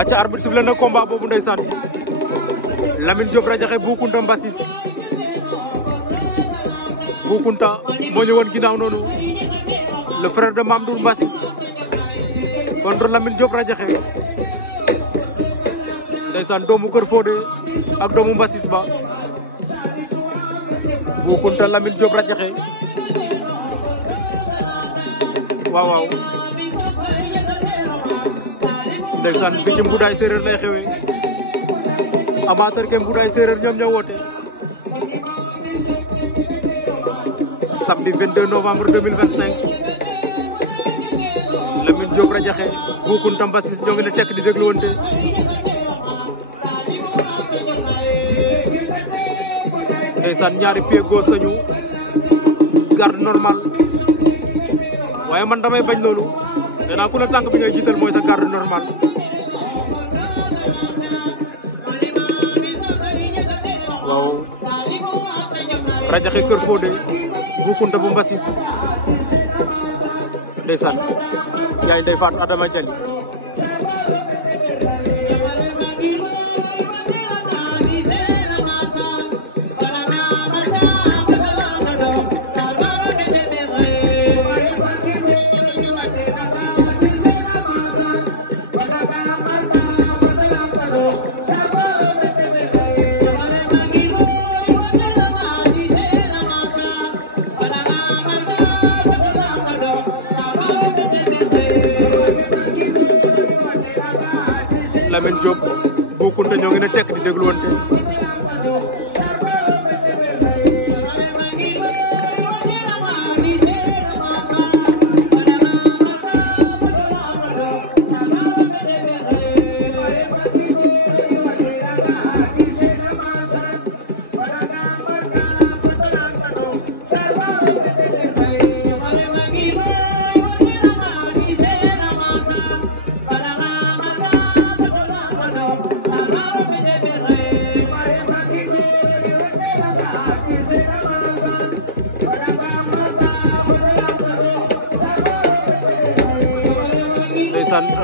acca arbitre sifflé na combat boobu ndeysaan Lamine Diop Radiakhé Bou Kounta Mbassis Bou Kounta moo ñëwoon ginnaaw noonu le frère de Mame Ndour Mbassis contre Lamine Diop Radiakhé ndeysaan doomu Kër Fodé ak doomu Mbassis ba Bou Kounta Lamine Diop Radiakhé waaw waaw ndeysaan bi ci Mboudaay Séeréer lay xewee amateur ke Mboudaay Séeréer ñoom ñoo woote samedi 22 novembre 2025 Lamine Diop Radiakhé Bou Kounta Mbassis ñoo ngi ne tekk di déglu wante ndeysaan ñaari pied gauche lañu garde normal waaye man damay bañ loolu nee naa ku la tànk bi ngay jiital mooy sa garde normal waaw Radiakhé Kër Fodé Bou Kounta bu Mbassis ndeysaan yaay Ndey Fatou Adama Jali Lamine Diop Bou Kounta ñoo ngi ne tekk di déglu wante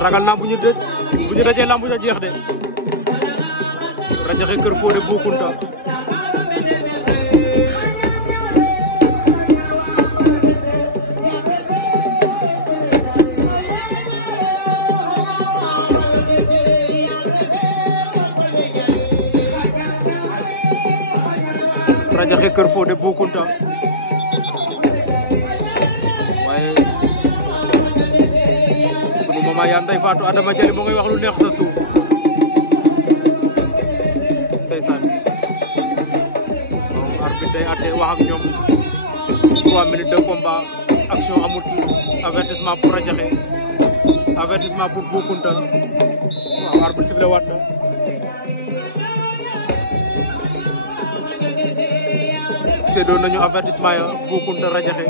ragal naa bu ñu dajee lambu ja jeex de Radiakhé Kër Fodé Bou Kounta Radiakhé Kër Fodé Bou Kounta mama yaa Ndey Fatou Adama Jali moo ngay wax lu neex sa suuf ndeysaan moom arbitre day atte wax ak ñoom 3 minutes de combat action amul ci avertissement pour Radiakhé avertissement pour Bou Kounta waaw arbitre sifflé waat na séddoo nañu avertissement ya Bou Kounta Radiakhé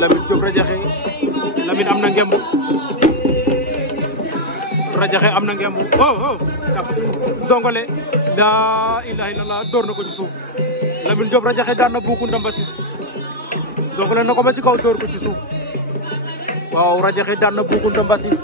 Lamine Diop Radiakhé Lamine am na ngemb Radiakhé am na ngemb oh cap zongole la ilaha illallah door na ko ci suuf Lamine Diop Radiakhé daan na Bou Kounta Mbassis zongole na ko ba ci kaw door ko ci suuf waaw Radiakhé daan na Bou Kounta Mbassis